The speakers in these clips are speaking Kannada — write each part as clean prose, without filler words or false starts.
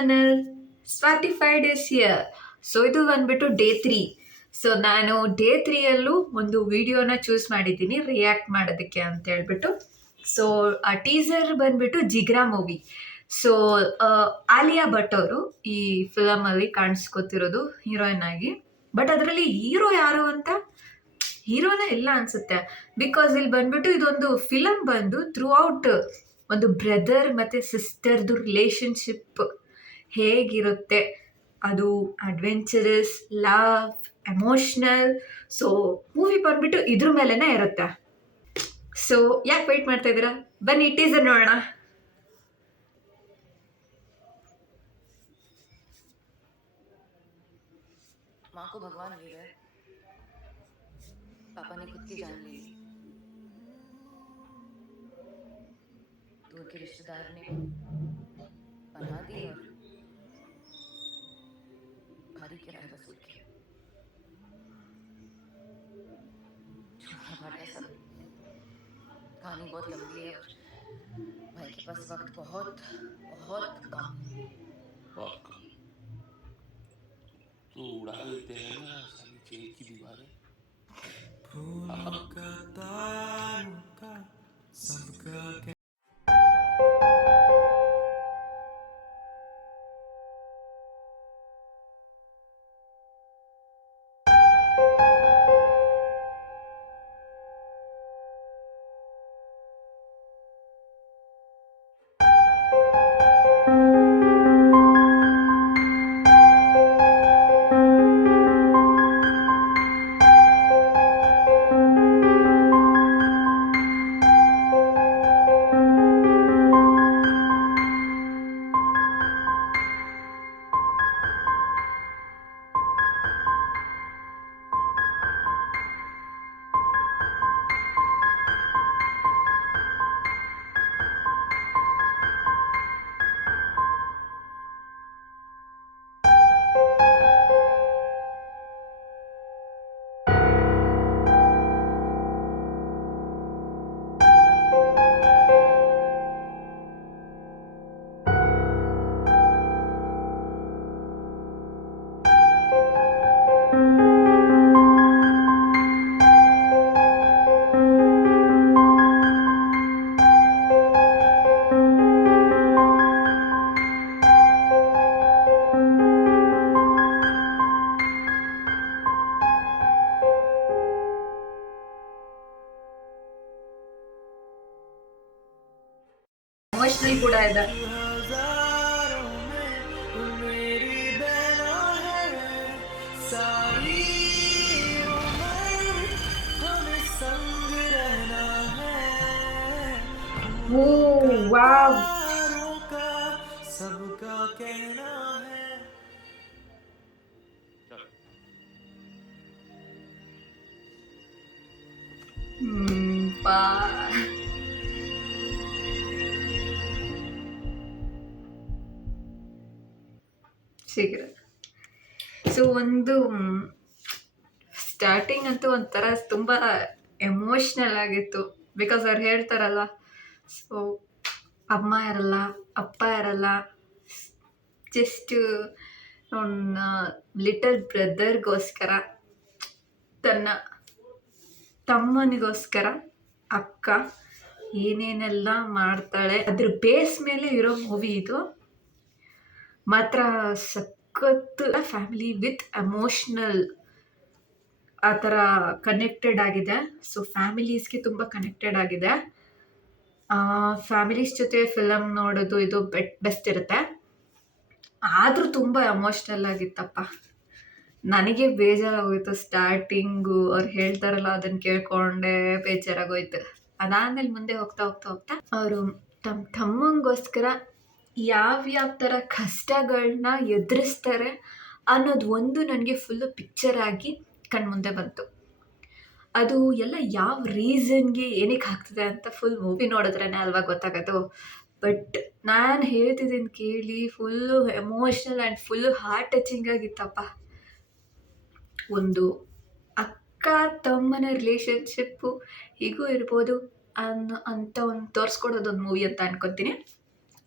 ಚಾನಲ್. ಸ್ವಾಟಿಫೈಡ್ ಇಸ್ ಹಿಯರ್. ಸೊ ಇದು ಬಂದ್ಬಿಟ್ಟು ಡೇ 3. ಸೊ ನಾನು ಡೇ 3ಯಲ್ಲೂ ಒಂದು ವಿಡಿಯೋನ ಚೂಸ್ ಮಾಡಿದ್ದೀನಿ ರಿಯಾಕ್ಟ್ ಮಾಡೋದಕ್ಕೆ ಅಂತ ಹೇಳ್ಬಿಟ್ಟು. ಸೊ ಆ ಟೀಸರ್ ಬಂದ್ಬಿಟ್ಟು ಜಿಗ್ರಾ ಮೂವಿ. ಸೊ ಆಲಿಯಾ ಭಟ್ ಅವರು ಈ ಫಿಲಮಲ್ಲಿ ಕಾಣಿಸ್ಕೊತಿರೋದು ಹೀರೋಯಿನ್ ಆಗಿ. ಬಟ್ ಅದರಲ್ಲಿ ಹೀರೋ ಯಾರು ಅಂತ ಹೀರೋನೇ ಇಲ್ಲ ಅನ್ಸುತ್ತೆ. ಬಿಕಾಸ್ ಇಲ್ಲಿ ಬಂದ್ಬಿಟ್ಟು ಇದೊಂದು ಫಿಲಮ್ ಬಂದು ಥ್ರೂ ಔಟ್ ಒಂದು ಬ್ರದರ್ ಮತ್ತು ಸಿಸ್ಟರ್ದು ರಿಲೇಷನ್ಶಿಪ್ ಹೇಗಿರುತ್ತೆ, ಅದು adventurous, love, emotional. So movie ಬಂದ್ಬಿಟ್ಟು ಇದ್ರ ಮೇಲೆನೇ ಇರುತ್ತೆ. ಸೊ ಯಾಕೆ ವೆಯ್ಟ್ ಮಾಡ್ತಾ ಇದ್ದೀರಾ, ಬನ್ನಿ ಟೀಸರ್ ನೋಡೋಣ. माँ को भगवान ले गए, पापा ने खुद की जान ले ली, दूर के रिश्तेदार ने बना दी और भारी किराया वसूल किया. छोटा भाटा सब कहानी बहुत लंबी है और भाई के पास वक्त बहुत बहुत कम. बहुत कम. तो उड़ा देते हैं ना सारी जेल की दीवारें. ಎಮೋಷ್ನಲ್ ಕೂಡ ಇದೆ. ವಾವ್, ಶೀಘ್ರ. ಸೊ ಒಂದು ಸ್ಟಾರ್ಟಿಂಗ್ ಅಂತೂ ಒಂಥರ ತುಂಬ ಎಮೋಷ್ನಲ್ ಆಗಿತ್ತು. ಬಿಕಾಸ್ ಅವ್ರು ಹೇಳ್ತಾರಲ್ಲ, ಸೊ ಅಮ್ಮ ಇರಲ್ಲ, ಅಪ್ಪ ಇರಲ್ಲ, ಜಸ್ಟ್ ಲಿಟಲ್ ಬ್ರದರ್ಗೋಸ್ಕರ, ತನ್ನ ತಮ್ಮನಿಗೋಸ್ಕರ ಅಕ್ಕ ಏನೇನೆಲ್ಲ ಮಾಡ್ತಾಳೆ, ಅದ್ರ ಬೇಸ್ ಮೇಲೆ ಇರೋ ಮೂವಿ ಇದು. ಮಾತ್ರ ಸಖತ್ತು ಫ್ಯಾಮಿಲಿ ವಿತ್ ಎಮೋಷ್ನಲ್ ಆ ಥರ ಕನೆಕ್ಟೆಡ್ ಆಗಿದೆ. ಸೊ ಫ್ಯಾಮಿಲೀಸ್ಗೆ ತುಂಬ ಕನೆಕ್ಟೆಡ್ ಆಗಿದೆ. ಫ್ಯಾಮಿಲೀಸ್ ಜೊತೆ ಫಿಲಮ್ ನೋಡೋದು ಇದು ಬೆಸ್ಟ್ ಇರುತ್ತೆ. ಆದರೂ ತುಂಬ ಎಮೋಷ್ನಲ್ ಆಗಿತ್ತಪ್ಪ. ನನಗೆ ಬೇಜಾರಾಗೋಯ್ತು ಸ್ಟಾರ್ಟಿಂಗು. ಅವ್ರು ಹೇಳ್ತಾರಲ್ಲ ಅದನ್ನು ಕೇಳ್ಕೊಂಡೆ ಬೇಜಾರಾಗೋಯ್ತು. ಅದಾದಮೇಲೆ ಮುಂದೆ ಹೋಗ್ತಾ ಹೋಗ್ತಾ ಹೋಗ್ತಾ ಅವರು ತಮ್ಮ ತಮ್ಮಂಗೋಸ್ಕರ ಯಾವ್ಯಾವ ಥರ ಕಷ್ಟಗಳನ್ನ ಎದುರಿಸ್ತಾರೆ ಅನ್ನೋದು ಒಂದು ನನಗೆ ಫುಲ್ಲು ಪಿಕ್ಚರ್ ಆಗಿ ಕಣ್ಮುಂದೆ ಬಂತು. ಅದು ಎಲ್ಲ ಯಾವ ರೀಸನ್ಗೆ ಏನಕ್ಕೆ ಆಗ್ತದೆ ಅಂತ ಫುಲ್ ಮೂವಿ ನೋಡಿದ್ರೇ ಅಲ್ವಾ ಗೊತ್ತಾಗೋದು. ಬಟ್ ನಾನು ಹೇಳ್ತಿದ್ದೀನಿ ಕೇಳಿ, full emotional and full heart touching ಆಗಿತ್ತಪ್ಪ. ಒಂದು ಅಕ್ಕ ತಮ್ಮನ ರಿಲೇಷನ್ಶಿಪ್ಪು ಹೀಗೂ ಇರ್ಬೋದು ಅಂತ ಒಂದು ತೋರಿಸ್ಕೊಡೋದೊಂದು ಮೂವಿ ಅಂತ ಅನ್ಕೊತೀನಿ.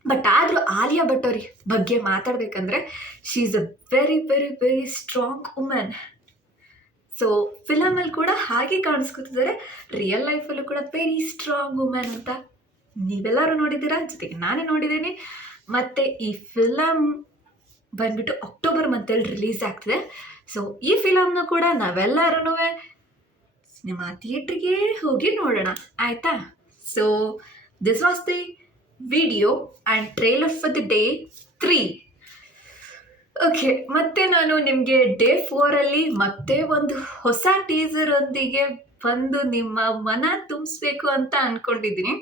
ಬಟ್ ಆದರೂ ಆಲಿಯಾ ಭಟ್ ಅವ್ರ ಬಗ್ಗೆ ಮಾತಾಡಬೇಕಂದ್ರೆ she is a very very very strong women. So ಫಿಲಮಲ್ಲಿ ಕೂಡ ಹಾಗೆ ಕಾಣಿಸ್ಕೊತಿದ್ದಾರೆ, ರಿಯಲ್ ಲೈಫಲ್ಲೂ ಕೂಡ ವೆರಿ ಸ್ಟ್ರಾಂಗ್ ವುಮೆನ್ ಅಂತ ನೀವೆಲ್ಲರೂ ನೋಡಿದ್ದೀರಾ, ಜೊತೆಗೆ ನಾನೇ ನೋಡಿದ್ದೀನಿ. ಮತ್ತು ಈ ಫಿಲಮ್ ಬಂದ್ಬಿಟ್ಟು ಅಕ್ಟೋಬರ್ ಮಂತಲ್ಲಿ ರಿಲೀಸ್ ಆಗ್ತಿದೆ. ಸೊ ಈ ಫಿಲಮ್ನ ಕೂಡ ನಾವೆಲ್ಲರೂ ಸಿನಿಮಾ ಥಿಯೇಟ್ರಿಗೆ ಹೋಗಿ ನೋಡೋಣ, ಆಯಿತಾ? So this was the video and trailer for the day 3. Okay, ಮತ್ತೆ ನಾನು ನಿಮಗೆ ಡೇ 4ಅಲ್ಲಿ ಮತ್ತೆ ಒಂದು ಹೊಸ ಟೀಸರೊಂದಿಗೆ ಬಂದು ನಿಮ್ಮ ಮನ ತುಂಬಿಸ್ಬೇಕು ಅಂತ ಅಂದ್ಕೊಂಡಿದ್ದೀನಿ.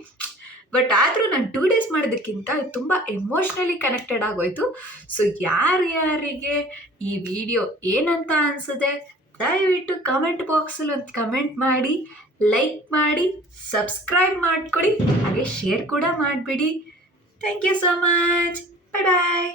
ಬಟ್ ಆದರೂ ನಾನು 2 ಡೇಸ್ ಮಾಡೋದಕ್ಕಿಂತ ತುಂಬ ಎಮೋಷ್ನಲಿ ಕನೆಕ್ಟೆಡ್ ಆಗೋಯ್ತು. ಸೊ ಯಾರ್ಯಾರಿಗೆ ಈ ವಿಡಿಯೋ ಏನಂತ ಅನಿಸಿದೆ ದಯವಿಟ್ಟು ಕಮೆಂಟ್ ಬಾಕ್ಸಲ್ಲಿ ಒಂದು ಕಮೆಂಟ್ ಮಾಡಿ, ಲೈಕ್ ಮಾಡಿ, ಸಬ್ಸ್ಕ್ರೈಬ್ ಮಾಡ್ಕೊಳ್ಳಿ, ಹಾಗೆ ಶೇರ್ ಕೂಡ ಮಾಡಿಬಿಡಿ. Thank you so much. Bye bye.